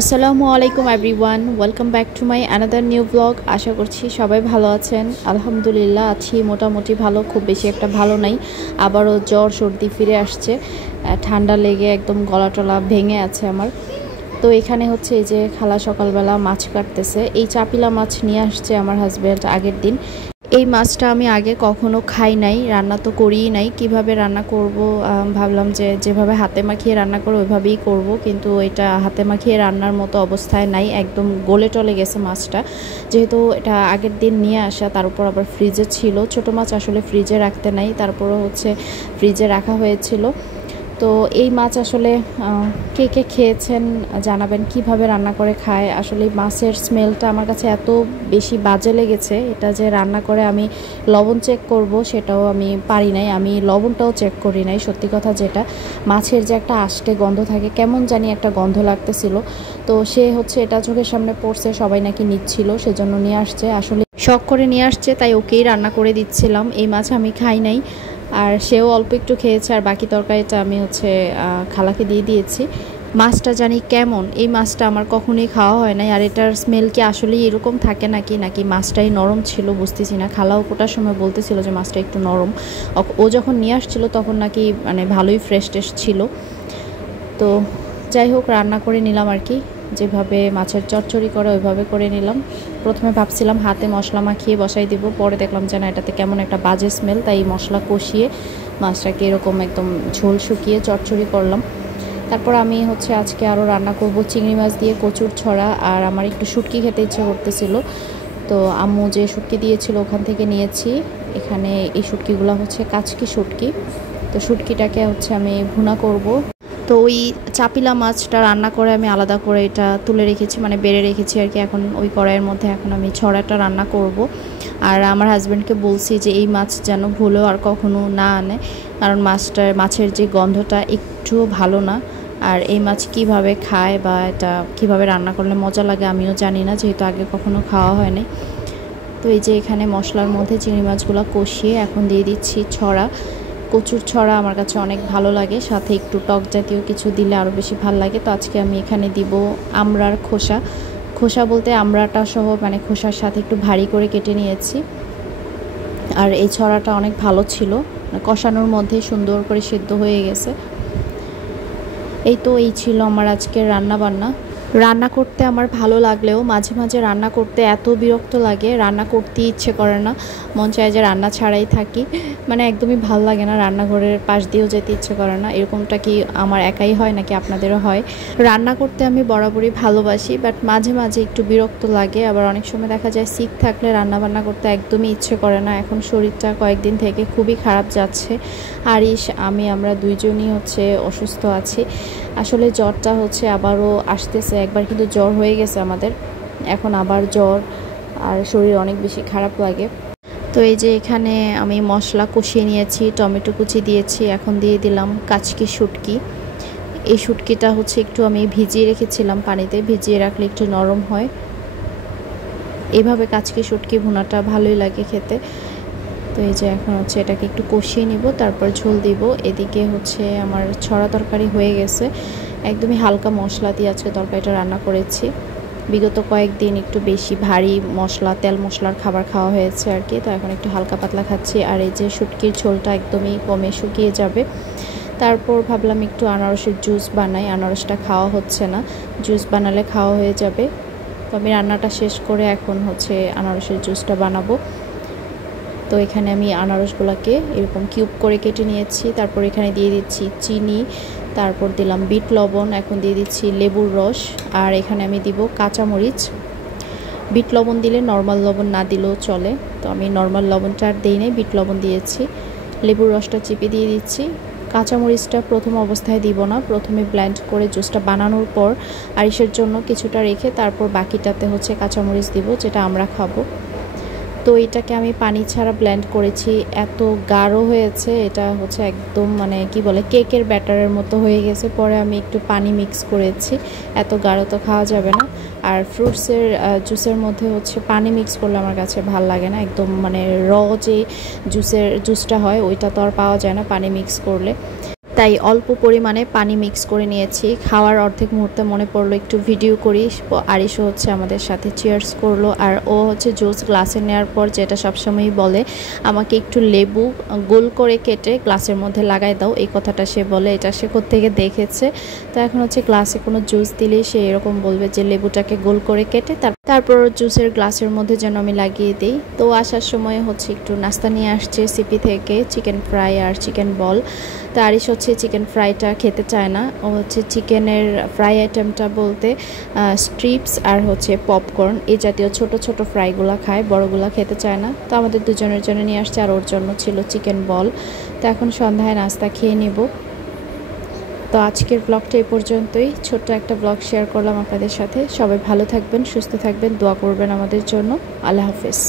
আসসালামু আলাইকুম everyone, welcome back to my another new blog. আশা করছি সবাই ভালো আছেন। আলহামদুলিল্লাহ আছি মোটামুটি ভালো, খুব বেশি একটা ভালো নাই। আবারও জ্বর সর্দি ফিরে আসছে, ঠান্ডা লেগে একদম গলা টলা ভেঙে আছে আমার। তো এখানে হচ্ছে এই যে খালা সকালবেলা মাছ কাটতেছে। এই চাপিলা মাছ নিয়ে আসছে আমার হাজব্যান্ড আগের দিন। এই মাছটা আমি আগে কখনো খাই নাই, রান্না তো করিই নাই। কিভাবে রান্না করব ভাবলাম যে যেভাবে হাতে মাখিয়ে রান্না করো ওইভাবেই করব, কিন্তু এটা হাতে মাখিয়ে রান্নার মতো অবস্থায় নাই, একদম গলে টলে গেছে মাছটা। যেহেতু এটা আগের দিন নিয়ে আসা, তার উপর আবার ফ্রিজে ছিল। ছোটো মাছ আসলে ফ্রিজে রাখতে নাই, তারপরও হচ্ছে ফ্রিজে রাখা হয়েছিল। তো এই মাছ আসলে কে কে খেয়েছেন জানাবেন, কিভাবে রান্না করে খায়। আসলে মাছের স্মেলটা আমার কাছে এত বেশি বাজে লেগেছে, এটা যে রান্না করে আমি লবণ চেক করব সেটাও আমি পারি নাই, আমি লবণটাও চেক করি নাই। সত্যি কথা যেটা, মাছের যে একটা আষ্টে গন্ধ থাকে, কেমন জানি একটা গন্ধ লাগতেছিল। তো সে হচ্ছে এটা চোখের সামনে পড়ছে, সবাই নাকি নিচ্ছিল, সেজন্য নিয়ে আসছে। আসলে শখ করে নিয়ে আসছে, তাই ওকেই রান্না করে দিচ্ছিলাম। এই মাছ আমি খাই নাই, আর সেও অল্প একটু খেয়েছে, আর বাকি তরকারিটা আমি হচ্ছে খালাকে দিয়ে দিয়েছি। মাছটা জানি কেমন, এই মাছটা আমার কখনোই খাওয়া হয় নাই। আর এটার স্মেল কি আসলেই এরকম থাকে নাকি নাকি মাছটাই নরম ছিল বুঝতেছি না। খালাও কোটার সময় বলতেছিল যে মাছটা একটু নরম। ও যখন নিয়ে আসছিল তখন নাকি মানে ভালোই ফ্রেশ টেশ ছিল। তো যাই হোক, রান্না করে নিলাম আর কি, যেভাবে মাছের চচ্চড়ি করে ওইভাবে করে নিলাম। প্রথমে ভাবছিলাম হাতে মশলা মাখিয়ে বসাই দিব, পরে দেখলাম যে না, এটাতে কেমন একটা বাজে স্মেল, তাই মশলা কষিয়ে মাছটাকে এরকম একদম ঝোল শুকিয়ে চচ্চড়ি করলাম। তারপর আমি হচ্ছে আজকে আরও রান্না করব চিংড়ি মাছ দিয়ে কচুর ছড়া, আর আমার একটু শুটকি খেতে ইচ্ছে করতেছিল। তো আম্মু যে শুটকি দিয়েছিল ওখান থেকে নিয়েছি। এখানে এই শুটকিগুলো হচ্ছে কাচকি শুটকি। তো শুটকিটাকে হচ্ছে আমি ভুনা করব। তো ওই চাপিলা মাছটা রান্না করে আমি আলাদা করে এটা তুলে রেখেছি, মানে বেড়ে রেখেছি আর কি। এখন ওই কড়াইয়ের মধ্যে এখন আমি ছড়াটা রান্না করব। আর আমার হাজব্যান্ডকে বলছি যে এই মাছ যেন ভুলেও আর কখনো না আনে, কারণ মাছের যে গন্ধটা একটুও ভালো না। আর এই মাছ কিভাবে খায় বা এটা কিভাবে রান্না করলে মজা লাগে আমিও জানি না, যেহেতু আগে কখনো খাওয়া হয়নি। তো এই যে এখানে মশলার মধ্যে চিংড়ি মাছগুলো কষিয়ে এখন দিয়ে দিচ্ছি ছড়া। কচুর ছড়া আমার কাছে অনেক ভালো লাগে, সাথে একটু টক জাতীয় কিছু দিলে আরও বেশি ভালো লাগে। তো আজকে আমি এখানে দিব আমড়ার খোসা। খোসা বলতে আমড়াটা সহ, মানে খোসার সাথে একটু ভারী করে কেটে নিয়েছি। আর এই ছড়াটা অনেক ভালো ছিল, কষানোর মধ্যে সুন্দর করে সিদ্ধ হয়ে গেছে। এই ছিল আমার আজকের রান্না বান্না। রান্না করতে আমার ভালো লাগলেও মাঝে মাঝে রান্না করতে এত বিরক্ত লাগে, রান্না করতে ইচ্ছে করে না, মন চায় যে রান্না ছাড়াই থাকি। মানে একদমই ভালো লাগে না, রান্নাঘরের পাশ দিয়েও যেতে ইচ্ছে করে না। এরকমটা কি আমার একাই হয় নাকি আপনাদেরও হয়? রান্না করতে আমি বরাবরই ভালোবাসি, বাট মাঝে মাঝে একটু বিরক্ত লাগে। আবার অনেক সময় দেখা যায় সিক থাকলে রান্না বান্না করতে একদমই ইচ্ছে করে না। এখন শরীরটা কয়েকদিন থেকে খুবই খারাপ যাচ্ছে। আরিশ আমরা দুইজনই হচ্ছে অসুস্থ আছি। আসলে জ্বরটা হচ্ছে আবারও আসতেছে, একবার কিন্তু জ্বর হয়ে গেছে আমাদের, এখন আবার জ্বর, আর শরীর অনেক বেশি খারাপ লাগে। তো এই যে এখানে আমি মশলা কষিয়ে নিয়েছি, টমেটো কুচি দিয়েছি, এখন দিয়ে দিলাম কাচকি শুটকি। এই শুটকিটা হচ্ছে একটু আমি ভিজিয়ে রেখেছিলাম পানিতে, ভিজিয়ে রাখলে একটু নরম হয়। এভাবে কাচকি শুটকি ভুনাটা ভালোই লাগে খেতে। তো এই যে এখন হচ্ছে এটাকে একটু কষিয়ে নিব, তারপর ঝোল দিব। এদিকে হচ্ছে আমার ছড়া তরকারি হয়ে গেছে, একদমই হালকা মশলা দিয়ে আজকে তরকারিটা রান্না করেছি। বিগত কয়েকদিন একটু বেশি ভারী মশলা, তেল মশলার খাবার খাওয়া হয়েছে আর কি, তো এখন একটু হালকা পাতলা খাচ্ছি। আর এই যে শুটকির ঝোলটা একদমই কমে শুকিয়ে যাবে। তারপর ভাবলাম একটু আনারসের জুস বানাই, আনারসটা খাওয়া হচ্ছে না, জুস বানালে খাওয়া হয়ে যাবে। তো আমি রান্নাটা শেষ করে এখন হচ্ছে আনারসের জুসটা বানাবো। তো এখানে আমি আনারসগুলোকে এরকম কিউব করে কেটে নিয়েছি, তারপর এখানে দিয়ে দিচ্ছি চিনি, তারপর দিলাম বিট লবণ, এখন দিয়ে দিচ্ছি লেবুর রস, আর এখানে আমি দিব কাঁচামরিচ। বিট লবণ দিলে নর্মাল লবণ না দিলেও চলে, তো আমি নর্মাল লবণটা আর দিই নাই, বিট লবণ দিয়েছি। লেবুর রসটা চিপে দিয়ে দিচ্ছি। কাঁচামরিচটা প্রথম অবস্থায় দিব না, প্রথমে ব্লেন্ড করে জুসটা বানানোর পর আরিশের জন্য কিছুটা রেখে তারপর বাকিটাতে হচ্ছে কাঁচামরিচ দিব, যেটা আমরা খাবো। তো এটাকে আমি পানি ছাড়া ব্লেন্ড করেছি, এত গাঢ় হয়েছে, এটা হচ্ছে একদম মানে কি বলে কেকের ব্যাটারের মতো হয়ে গেছে। পরে আমি একটু পানি মিক্স করেছি, এত গাঢ় তো খাওয়া যাবে না। আর ফ্রুটসের জুসের মধ্যে হচ্ছে পানি মিক্স করলে আমার কাছে ভাল লাগে না, একদম মানে র যে জুসটা হয় ওইটা তো আর পাওয়া যায় না পানি মিক্স করলে। তাই অল্প পরিমাণে পানি মিক্স করে নিয়েছি। খাওয়ার অর্ধেক মুহূর্তে মনে পড়লো একটু ভিডিও করি। আরিশও হচ্ছে আমাদের সাথে চিয়ার্স করলো, আর ও হচ্ছে জুস গ্লাসে নেওয়ার পর যেটা সবসময়ই বলে, আমাকে একটু লেবু গোল করে কেটে গ্লাসের মধ্যে লাগাই দাও, এই কথাটা সে বলে। এটা সে কোত্থেকে দেখেছে। তো এখন হচ্ছে গ্লাসে কোনো জুস দিলেই সে এরকম বলবে যে লেবুটাকে গোল করে কেটে তারপর জুসের গ্লাসের মধ্যে যেন আমি লাগিয়ে দিই। তো আসার সময় হচ্ছে একটু নাস্তা নিয়ে আসছে সিপি থেকে, চিকেন ফ্রাই আর চিকেন বল। তো আরিশ হচ্ছে চিকেন ফ্রাইটা খেতে চায় না, ও হচ্ছে চিকেনের ফ্রাই আইটেমটা বলতে স্ট্রিপস আর হচ্ছে পপকর্ন এই জাতীয় ছোট ছোট ফ্রাইগুলো খায়, বড়গুলো খেতে চায় না। তো আমাদের দুজনের জন্য নিয়ে আসছে, আর ওর জন্য ছিল চিকেন বল। তো এখন সন্ধ্যায় নাস্তা খেয়ে নেব। তো আজকের ব্লগটা এই পর্যন্তই, ছোট্ট একটা ব্লগ শেয়ার করলাম আপনাদের সাথে। সবাই ভালো থাকবেন, সুস্থ থাকবেন, দোয়া করবেন আমাদের জন্য। আল্লাহ হাফেজ।